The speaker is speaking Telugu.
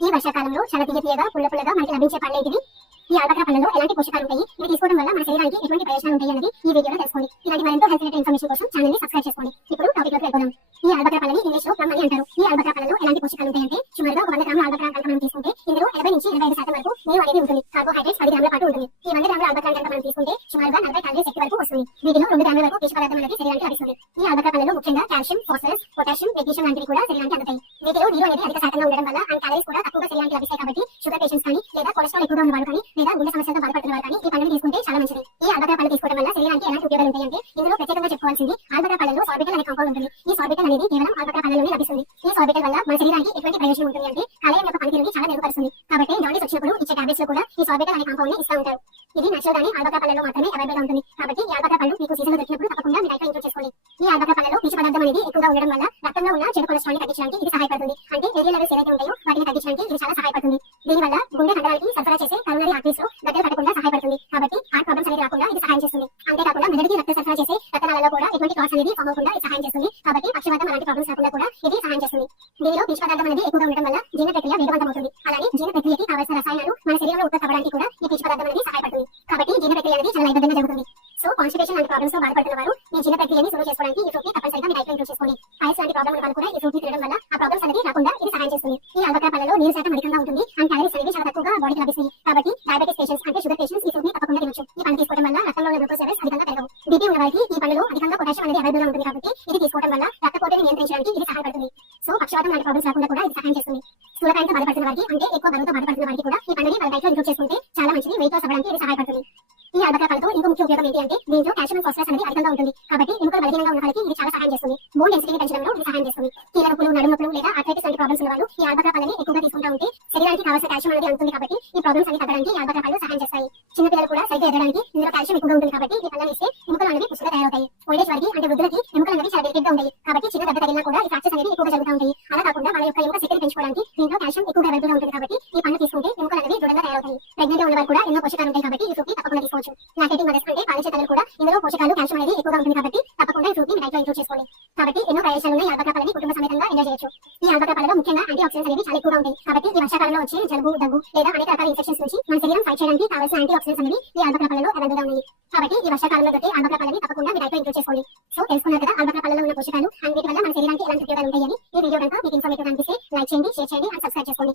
ఈ వర్షాకాలంలో చాలా తీయగా పుల్లగా మనకి లభించే పండ్లేటివి ఈ ఆల్బక్రా పళ్ళలో ఎలాంటి పోషకాలు ఉంటాయి, ఇవి తీసుకోవడం వల్ల మన శరీరానికి ఎటువంటి ప్రయోజనాలు ఉంటాయి అనేది ఈ వీడియోలో తెలుసుకోండి. ఇలాంటి మరెంతో హెల్త్ రిలేటెడ్ ఇన్ఫర్మేషన్ కోసం ఛానల్ ని సబ్స్క్రైబ్ చేసుకోండి. ఇప్పుడు టాపిక్ లోకి వెళ్ళిపోదాం. ఈ ఆల్బక్రా పళ్ళని ఇంగ్లీష్ లో ప్లమ్ అని అంటారు. ఈ ఆల్బక్రా పళ్ళలో ఎలాంటి పోషకాలు ఉంటాయంటే సుమారుగా 100 గ్రాముల ఆల్బక్రా కనుక మనం తీసుకుంటే ఇందులో 80 నుంచి 85% వరకు నీరు అనేది ఉంటుంది. కార్బోహైడ్రేట్స్ 10 గ్రాముల పాటు ఉంటుంది. ఈ 100 గ్రాముల ఆల్బక్రా కనుక మనం తీసుకుంటే సుమారుగా 40 క్యాలరీస్ శక్తి వరకు వస్తుంది. వీటిలో 2 గ్రాముల వరకు పీచు పదార్థం అనేది శరీరానికి లభిస్తుంది. ఈ ఆల్బక్రా పళ్ళలో ముఖ్యంగా కాల్షియం, ఫాస్ఫరస్, పొటాషియం, మెగ్నీషియం లాంటివి కూడా శరీరానికి అందుతాయి. వీటిలో నీరు అనేది అధిక శాతంగా ఉండడం వల్ల అండ్ క్యాలరీస్ కూడా తక్కువగా శరీరానికి లభిస్తాయి. కాబట్టి షుగర్ పేషెంట్స్ కానీ లేదా కొలెస్ట్రాల్ ఎక్కువగా ఉన్న వారు కానీ లేదా గుండె సమస్యలతో బాధపడుతున్న వారు కానీ ఈ పండుని తీసుకుంటే చాలా మంచిది. ఈ ఆల్బక్రా పళ్ళు తీసుకోవడం వల్ల శరీరానికి ఎలాంటి ఉపయోగాలు ఉంటాయంటే ఇందులో ప్రత్యేకంగా చెప్పుకోవాల్సింది ఆల్బక్రా పళ్ళలో సార్బిటల్ అనే కాంపౌండ్ ఉంటుంది. ఈ సార్బిటల్ అనేది కేవలం ఆల్బక్రా పళ్ళలోనే లభిస్తుంది. ఈ సార్బిటల్ వల్ల మన శరీరానికి ఎటువంటి ప్రయోజనం ఉంటుంది అంటే కాలేయం యొక్క పనితీరుని చాలా మెరుగుపరుస్తుంది. కాబట్టి జాండీస్ వచ్చినప్పుడు ఇచ్చే టాబ్లెట్స్ లో కూడా ఈ సార్బిటల్ అనే కాంపౌండ్ ని ఇస్తూ ఉంటారు. ఇది నేచురల్ గానే ఆల్బక్రా పళ్ళలో మాత్రమే అవైలబుల్ గా ఉంటుంది. కాబట్టి ఈ ఆల్బక్రా పళ్ళు మీకు సీజన్ లో దొరికినప్పుడు తప్పకుండా మీ డైట్ లో ఇంక్లూడ్ చేసుకోండి. ఈ ఆల్బక్రా పళ్ళలో పీచు పదార్థం అనేది ఎక్కువగా ఉండడం వల్ల రక్తంలో ఉన్న చెడు కొలెస్ట్రాల్ ని తగ్గించడానికి ఇది సహాయపడుతుంది. అంటే ఏరియల్ లెవెల్స్ ఏవైతే ఉంటాయో వాటిని తగ్గించడానికి ఇది చాలా సహాయపడుతుంది. దీనివల్ల గుండె కండరాలకి సరఫరా చేసే కరోనరీ ఆర్టరీస్ లో గడ్డలు కట్టకుండా సహాయపడుతుంది. కాబట్టి హార్ట్ ప్రాబ్లమ్స్ అనేది రాకుండా ఇది సహాయం చేస్తుంది. అంతేకాకుండా మెదడుకి రక్త సరఫరా చేసే రక్తనాళాలలో కూడా ఎటువంటి క్లాట్స్ అనేది ఫామ్ అవ్వకుండా ఇది సహాయం చేస్తుంది. కాబట్టి పక్షవాతం అలాంటి ప్రాబ్లమ్స్ రాకుండా కూడా ఇది సహాయం చేస్తుంది. దీనిలో పీచు పదార్థం అనేది ఎక్కువగా ఉండడం వల్ల జీర్ణ ప్రక్రియ వేగవంతమవుతుంది. అలాగే జీర్ణ ప్రక్రియకి కావాల్సిన రసాయనాలు మన శరీరంలో ఉత్పత్తి అవ్వడానికి కూడా ఈ పీచు పదార్థం అనేది సహాయపడుతుంది. కాబట్టి జీర్ణ ప్రక్రియ అనేది చాలా లయబద్ధంగా జరుగుతుంది. సో కాన్స్టిపేషన్ లాంటి ప్రాబ్లమ్స్ తో బాధపడుతున్న వారు ఈ జీర్ణ ప్రక్రియని సులువు చేసుకోవడానికి ఈ ఫ్రూట్ ని తప్పనిసరిగా మీ డైట్ లో ఇంక్లూడ్ చేసుకోండి. ఐల్స్ లాంటి ప్రాబ్లమ్ ఉన్న వాళ్ళు కూడా ఈ ఫ్రూట్ ని తినడం వల్ల ఆ ప్రాబ్లమ్స్ అనేది రాకుండా ఇది సహాయం చేస్తుంది. ఈ ఆల్బక్రా పళ్ళలో నీరు శాతం అధికంగా ఉంటుంది అండ్ క్యాలరీస్ అనేవి చాలా తక్కువగా బాడీకి లభిస్తాయి. కాబట్టి డయాబెటిస్ పేషెంట్స్ అంటే షుగర్ పేషెంట్స్ ఈ ఫ్రూట్ ని తప్పకుండా తినొచ్చు. ఈ పండు తీసుకోవడం వల్ల రక్తంలో ఉన్న గ్లూకోజ్ లెవెల్స్ అధికంగా పెరగవు. బీపీ ఉన్న వారికి ఈ పండులో అధికంగా పొటాషియం అనేది అవైలబుల్ గా ఉంటుంది. కాబట్టి ఇది తీసుకోవడం వల్ల రక్తపోటుని నియంత్రించడానికి ఇది సహాయపడుతుంది. సో పక్షవాతం లాంటి ప్రాబ్లమ్స్ రాకుండా కూడా ఇది సహాయం చేస్తుంది. స్థూలకాయంతో బాధపడుతున్న వారికి అంటే ఎక్కువ బరువుతో బాధపడుతున్న వారికి కూడా ఈ పండుని వాళ్ళ డైట్ లో ఇంక్లూడ్ చేసుకుంటే చాలా మంచిది. వెయిట్ లాస్ అవ్వడానికి ఇది సహాయపడుతుంది. ఈ ఆల్బక్రా పళ్ళతో ఇంకో ముఖ్య ఉపయోగం ఏంటి అంటే దీంట్లో కాల్షియం ఫాస్ఫరస్ అనేది అధికంగా ఉంటుంది. కాబట్టి ఎముకలు బలహీనంగా ఉన్న వాళ్ళకి ఇది చాలా సహాయం చేస్తుంది. బోన్ డెన్సిటీని పెంచడంలో ఇది సహాయం చేస్తుంది. కీళ్ళ నొప్పులు, నడుము నొప్పులు లేదా ఆర్థరైటిస్ లాంటి ప్రాబ్లమ్స్ ఉన్న వాళ్ళు ఈ ఆల్బక్రా పళ్ళని ఎక్కువగా తీసుకుంటూ ఉంటే శరీరానికి కావాల్సిన కాల్షియం అనేది అందుతుంది. కాబట్టి ఈ ప్రాబ్లమ్స్ అన్ని తగ్గడానికి ఈ ఆల్బక్రా పళ్ళు సహాయం చేస్తాయి. చిన్న పిల్లలు కూడా సరిగ్గా ఎదగడానికి ఇందులో కాల్షియం ఎక్కువగా ఉంటుంది. కాబట్టి ఈ పళ్ళని ఇస్తే ఎముకలు అనేవి పుష్టిగా తయారవుతాయి. ఓల్డేజ్ వారికి అంటే వృద్ధులకి ఎముకలు అనేవి చాలా డెలికేట్ గా ఉంటాయి. కాబట్టి చిన్న దెబ్బ తగిలినా కూడా ఈ ఫ్రాక్చర్స్ అనేవి ఎక్కువగా జరుగుతూ ఉంటాయి. అలా కాకుండా వాళ్ళ యొక్క ఎముక శక్తిని పెంచుకోవడానికి దీంట్లో కాల్షియం ఎక్కువగా అవైలబుల్ గా ఉంటుంది. కాబట్టి ఈ పండు తీసుకుంటే ఎముకలు అనేవి దృఢంగా తయారవుతాయి. ప్రెగ్నెంట్ ఉన్న వారు కూడా ఎన్నో పోషకాలు ఉంటాయి. కాబట్టి ఈ ఫ్రూట్ ని తప్పకుండా తీసుకోవచ్చు. లాక్టేటింగ్ మదర్స్ అంటే పాలించే తల్లులు కూడా ఇందులో పోషకాలు కాల్షియం అనేది ఎక్కువగా ఉంటుంది. కాబట్టి తప్పకుండా ఈ ఫ్రూట్ ని డైట్ లో ఇంక్లూడ్ చేసుకోండి. కాబట్టి ఎన్నో ప్రయోజనాలు ఉన్నాయి. ఆల్బక్రా పళ్ళని కుటుంబ సమేతంగా ఎంజాయ్ చేయొచ్చు. ఈ ఆల్బక్రా పళ్ళలో ముఖ్యంగా యాంటీ ఆక్సిడెంట్స్ అనేవి చాలా ఎక్కువగా ఉంటాయి. కాబట్టి ఈ వర్షాకాలంలో వచ్చే జలుబు, దగ్గు లేదా అనేక రకాల ఇన్ఫెక్షన్స్ నుంచి మన శరీరం ఫైట్ చేయడానికి కావాల్సిన యాంటీ ఆక్సిడెంట్స్ అనేవి ఈ ఆల్బక్రా పళ్ళలో అవైలబుల్ గా ఉన్నాయి. కాబట్టి ఈ వర్షాకాలంలో దొరికే ఆల్బక్రా పళ్ళని తప్పకుండా మీ డైట్ లో ఇంక్లూడ్ చేసుకోండి. సో తెలుసుకున్నారు కదా ఆల్బక్రా పళ్ళలో ఉన్న పోషకాలు అండ్ వీటి వల్ల మన శరీరానికి ఎలాంటి ఉపయోగాలు ఉంటాయని. ఈ వీడియో కనుక మీకు ఇన్ఫర్మేటివ్ అనిపిస్తే లైక్ చేయండి, షేర్ చేయండి అండ్ సబ్స్క్రైబ్ చేసుకోండి.